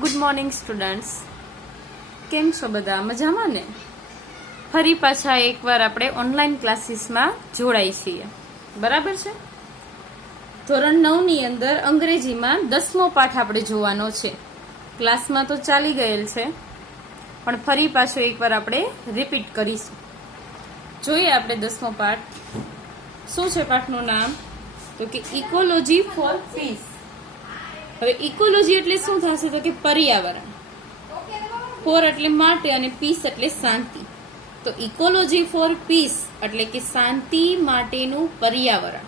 Good morning students, કેમ છો બધા? મજામાં ને? ફરી પાછા એકવાર આપણે ઓનલાઈન ક્લાસીસમાં જોડાઈ છીએ, બરાબર છે? ધોરણ 9 ની અંદર અંગ્રેજીમાં 10મો પાઠ આપણે જોવાનો છે. ક્લાસમાં તો ચાલી ગયેલ છે, પણ ફરી પાછો એકવાર આપણે રિપીટ કરીશું. જોઈએ આપણે 10મો પાઠ. શું છે પાઠનું નામ? તો કે ઇકોલોજી ફોર પીસ. હવે ઇકોલોજી એટલે શું થશે? તો કે પર્યાવરણ. ફોર એટલે માટે અને પીસ એટલે શાંતિ. તો ઇકોલોજી ફોર પીસ એટલે કે શાંતિ માટેનું પર્યાવરણ.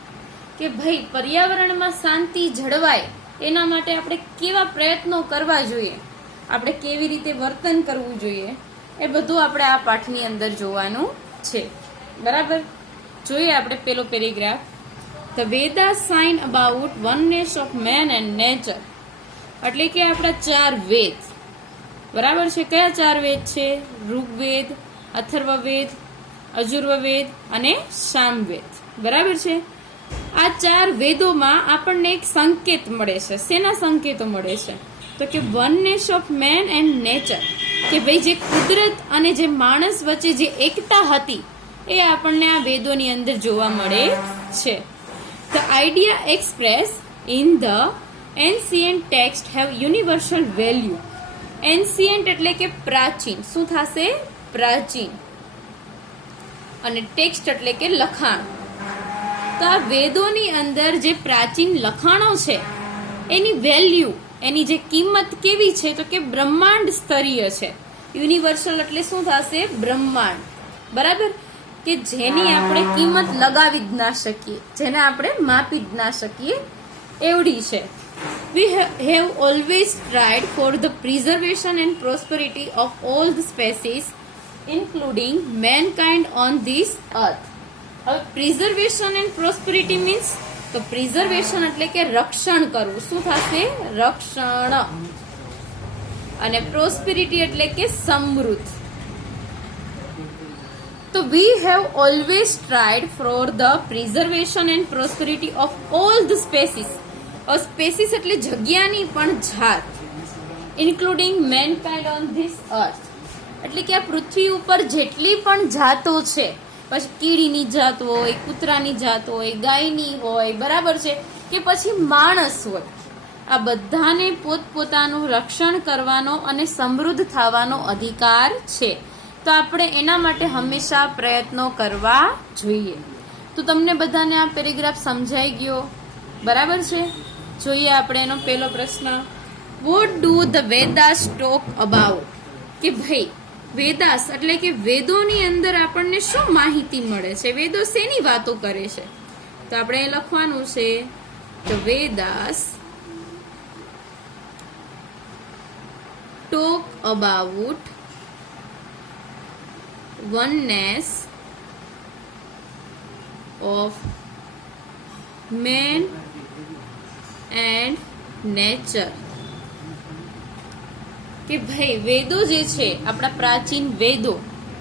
કે ભાઈ પર્યાવરણમાં શાંતિ જળવાય એના માટે આપણે કેવા પ્રયત્નો કરવા જોઈએ, આપણે કેવી રીતે વર્તન કરવું જોઈએ, એ બધું આપણે આ પાઠની અંદર જોવાનું છે, બરાબર? જોઈએ આપણે પેલો paragraph. The Vedas sign about oneness of man and nature. એટલે કે આપણા 4 વેદ, બરાબર છે? કયા 4 વેદ છે? ઋગ્વેદ, અથર્વવેદ, અજુર્વેદ અને સામવેદ, બરાબર છે? આ 4 વેદોમાં આપણને એક સંકેત મળે છે. શેના સંકેતો મળે છે? તો કે oneness of man and nature. કે ભાઈ જે કુદરત અને જે માણસ વચ્ચે જે એકતા હતી એ આપણને આ વેદોની અંદર જોવા મળે છે. The idea expressed in the ancient text have universal value. Ancient એટલે કે પ્રાચીન. શું થશે? પ્રાચીન. અને ટેક્સ્ટ એટલે કે લખાણ. તો આ વેદોની અંદર જે પ્રાચીન લખાણો છે એની વેલ્યુ, એની જે કિંમત કેવી છે? તો કે બ્રહ્માંડ સ્તરીય છે. યુનિવર્સલ એટલે શું થશે? બ્રહ્માંડ, બરાબર? કે જેની આપણે કિંમત લગાવી જ ના શકીએ, જેને આપણે માપી જ ના શકીએ એવડી છે. We have always tried for the preservation and prosperity of all the species, including mankind on this earth. હવે preservation and prosperity means, તો preservation એટલે કે રક્ષણ કરવું. શું થશે? રક્ષણ. અને prosperity એટલે કે સમૃદ્ધ. તો we have always tried for the preservation and prosperity of all the species. Spaces એટલે જગ્યાની પણ જાત, ઇન્ક્લુડિંગ મેનકાઇન્ડ ઓન ધીસ અર્થ. એટલે કે આ પૃથ્વી ઉપર જેટલી પણ જાતો છે, પછી કીડીની જાત હોય, કૂતરાની જાત હોય, ગાયની હોય, બરાબર છે? કે પછી માણસ હોય, આ બધાને પોતપોતાનું રક્ષણ કરવાનો અને સમૃદ્ધ થવાનો અધિકાર છે. તો આપણે એના માટે હંમેશા પ્રયત્નો કરવા જોઈએ. તો તમને બધાને આ પેરેગ્રાફ સમજાઈ ગયો, બરાબર છે? જોઈએ આપણે એનો પહેલો પ્રશ્ન. What do the Vedas talk about? કે ભાઈ વેદાસ એટલે કે વેદોની અંદર આપણને શું માહિતી મળે છે? વેદો શેની વાતો કરે છે? તો આપણે એ લખવાનું છે, the Vedas talk about oneness of man and nature. કે ભાઈ વેદો જે છે, આપણા પ્રાચીન વેદો,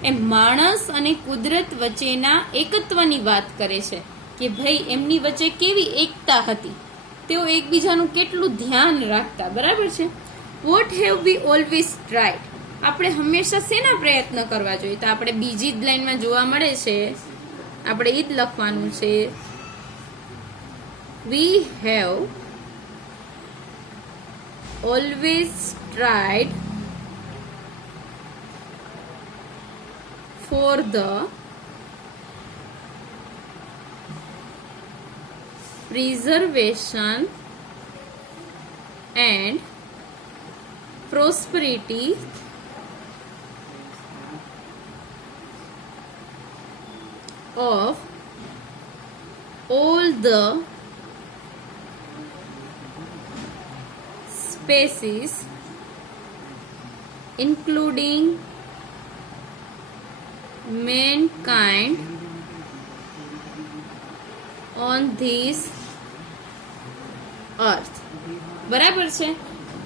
એ માણસ અને કુદરત વચ્ચેના એકત્વની વાત કરે છે. કે ભાઈ એમની વચ્ચે કેવી એકતા હતી, તેઓ એકબીજાનું કેટલું ધ્યાન રાખતા, બરાબર છે? What have V always tried? આપણે હંમેશા શેના પ્રયત્ન કરવા જોઈએ? તો આપણે બીજી જ લાઈનમાં જોવા મળે છે, આપણે એ જ લખવાનું છે, we have always tried for the preservation and prosperity of all the species, including mankind on this earth. બરાબર છે?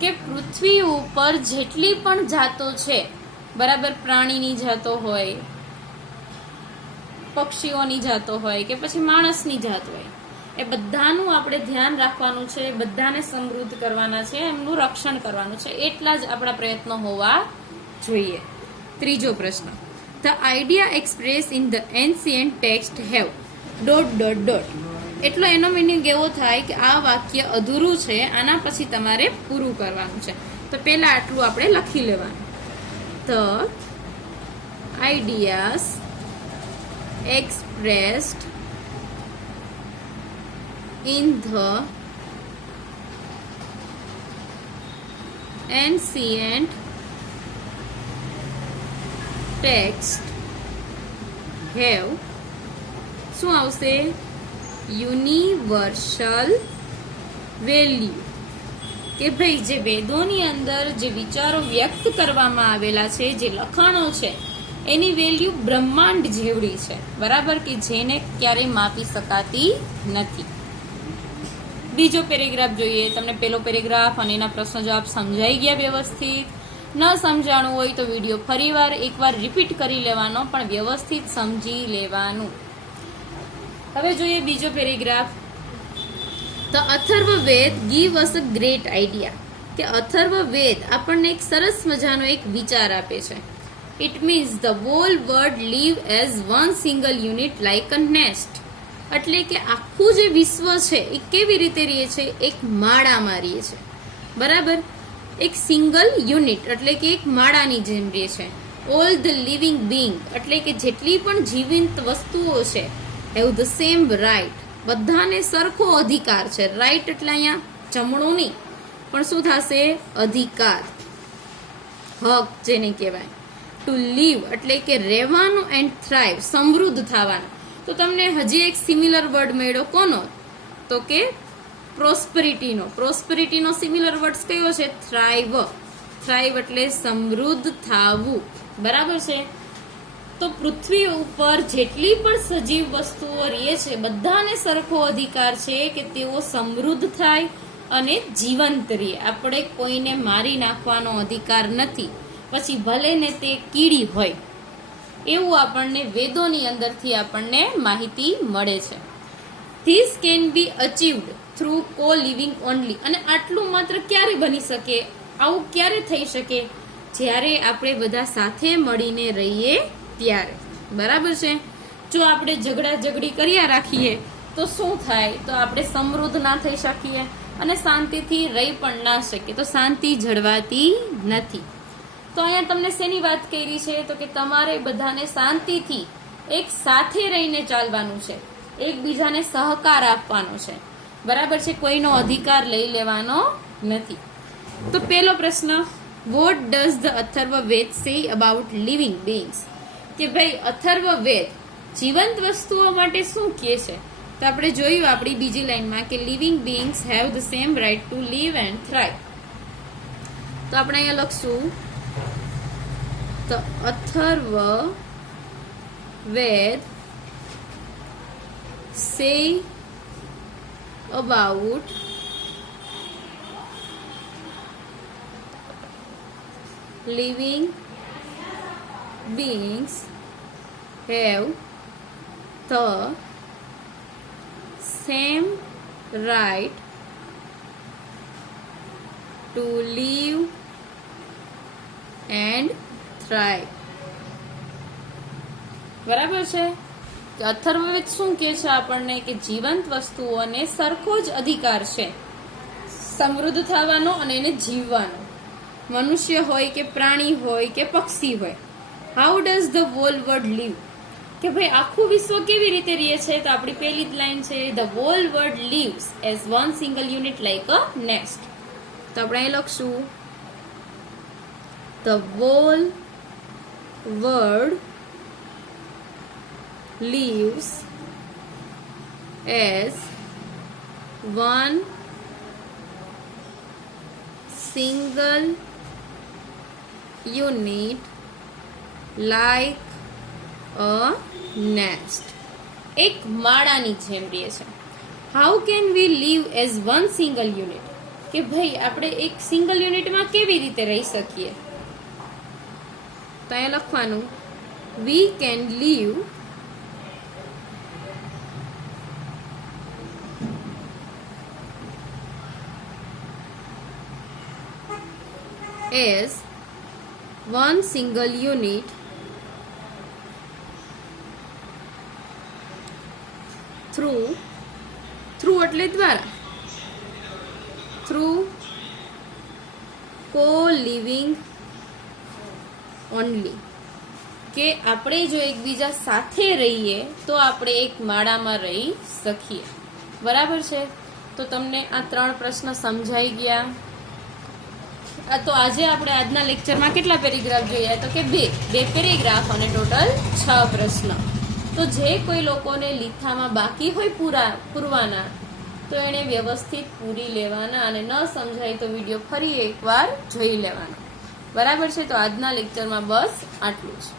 કે પૃથ્વી ઉપર જેટલી પણ જાતો છે, બરાબર? પ્રાણીની જાતો હોય, પક્ષીઓની જાતો હોય, કે પછી માણસની જાત હોય, એ બધાનું આપણે ધ્યાન રાખવાનું છે, બધાને સમૃદ્ધ કરવાના છે, એમનું રક્ષણ કરવાનું છે, એટલા જ આપણા પ્રયત્નો હોવા જોઈએ. ત્રીજો પ્રશ્ન, the idea express in the ancient text have ... એટલો એનો મિનિંગ એવો થાય કે આ વાક્ય અધૂરું છે, આના પછી તમારે પૂરું કરવાનું છે. તો પહેલા આટલું આપણે લખી લેવાનું. The ideas expressed in the ancient text have શું આવશે? Universal value. કે ભાઈ જે વેદોની અંદર જે વિચારો વ્યક્ત કરવામાં આવેલા છે, જે લખાણો છે, એની વેલ્યુ બ્રહ્માંડ જેવડી છે, બરાબર, કે જેને ક્યારેય માપી શકાતી નથી. બીજો પેરેગ્રાફ જોઈએ. તમને પેલો પેરેગ્રાફ અને એના પ્રશ્ન જવાબ સમજાઈ ગયા વ્યવસ્થિત? ન સમજાણું હોય તો વિડીયો ફરીવાર એકવાર રિપીટ કરી લેવાનો, પણ વ્યવસ્થિત સમજી લેવાનું. હવે જોઈએ બીજો paragraph. The Atharvaveda give us a great idea. કે અથર્વવેદ આપણને એક સરસ મજાનો એક વિચાર આપે છે. It means the whole world live as one single unit like a nest. એટલે કે આખું જે વિશ્વ છે એ કેવી રીતે રહે છે? એક માળામાં રહે છે, બરાબર, એક સિંગલ યુનિટ એટલે કે એક માળાની જેમ રહે છે. ઓલ ધ લિવિંગ બીંગ એટલે કે જેટલી પણ જીવંત વસ્તુઓ છે, હેવ ધ સેમ રાઇટ. બધાને સરખો અધિકાર છે. રાઇટ એટલે અહીંયા જમણું નહીં, પણ શું થશે? અધિકાર, હક જેને કહેવાય. ટુ લીવ એટલે કે રહેવાનું, એન્ડ થ્રાઇવ સમૃદ્ધ થવાનું. તો તમને હજી એક સિમિલર વર્ડ મળ્યો. કોનો? તો કે પ્રોસ્પરિટીનો. પ્રોસ્પરિટીનો સિમિલર વર્ડ કયો છે? થ્રાઇવ. થ્રાઇવ એટલે સમૃદ્ધ થવું, બરાબર છે. તો પૃથ્વી ઉપર જેટલી પણ સજીવ વસ્તુઓ રહે છે, બધાને સરખો અધિકાર છે કે તેઓ સમૃદ્ધ થાય અને જીવંત રહે. આપણે કોઈને મારી નાખવાનો અધિકાર નથી, પછી ભલે ને તે કીડી હોય. એવું આપણને વેદોની અંદરથી આપણને માહિતી મળે છે. ધીસ કેન બી અચીવડ થ્રુ કો લિવિંગ ઓનલી. અને આટલું માત્ર ક્યારે બની શકે? આવું ક્યારે થઈ શકે? જ્યારે આપણે બધા સાથે મળીને રહીએ ત્યારે, બરાબર છે. જો આપણે ઝઘડી કર્યા રાખીએ તો શું થાય? તો આપણે સમૃદ્ધ ના થઈ શકીએ અને શાંતિથી રહી પણ ના શકીએ. તો શાંતિ જળવાતી નથી. તો અહીંયા તમને શેની વાત કરી છે? તો કે તમારે બધાને શાંતિથી એક સાથે રહીને ચાલવાનું છે, એકબીજાને સહકાર આપવાનો છે, બરાબર છે. કોઈનો અધિકાર લઈ લેવાનો નથી. તો પહેલો પ્રશ્ન, what does the Atharvaveda say about living બીંગ્સ? કે ભાઈ અથર્વવેદ જીવંત વસ્તુઓ માટે શું કહે છે? તો આપણે જોયું આપણી બીજી લાઈનમાં કે living beings have the same right to live and thrive. તો આપણે અહીંયા લખશું the Atharva-ved say about living beings have the same right to live and thrive. બરાબર છે. અથર્વવેદ શું કહે છે આપણને? કે જીવંત વસ્તુઓને સરખો જ અધિકાર છે સમૃદ્ધ થવાનો અને એને જીવવાનો. મનુષ્ય હોય કે પ્રાણી હોય કે પક્ષી હોય. How does the whole world live? કે ભાઈ આખું વિશ્વ કેવી રીતે રહે છે? તો આપણી પહેલી જ લાઈન છે, the whole world leaves as one single unit like a nest. તો આપણે અહીં લખશું the whole world lives as one single unit like a nest. એક માળાની જેમ રહે છે. How can we live as one single unit? કે ભાઈ આપણે એક સિંગલ યુનિટમાં કેવી રીતે રહી શકીએ? તો અહીંયા લખવાનું we can live as one single unit through એટલે દ્વારા through co-living only, કે આપણે જો એકબીજા સાથે રહીએ તો આપણે એક માળામાં રહી શકીએ. બરાબર છે? તો તમને આ 3 પ્રશ્ન સમજાઈ ગયા. તો આજે આપણે આજના લેક્ચરમાં કેટલા પેરેગ્રાફ જોયા? તો કે બે પેરેગ્રાફ અને ટોટલ 6 પ્રશ્ન. તો જે કોઈ લોકોને લીથામાં બાકી હોય પૂરવાના તો એને વ્યવસ્થિત પૂરી લેવાના, અને ન સમજાય તો વિડીયો ફરી એકવાર જોઈ લેવાનો. બરાબર છે? તો આજના લેક્ચરમાં બસ આટલું જ.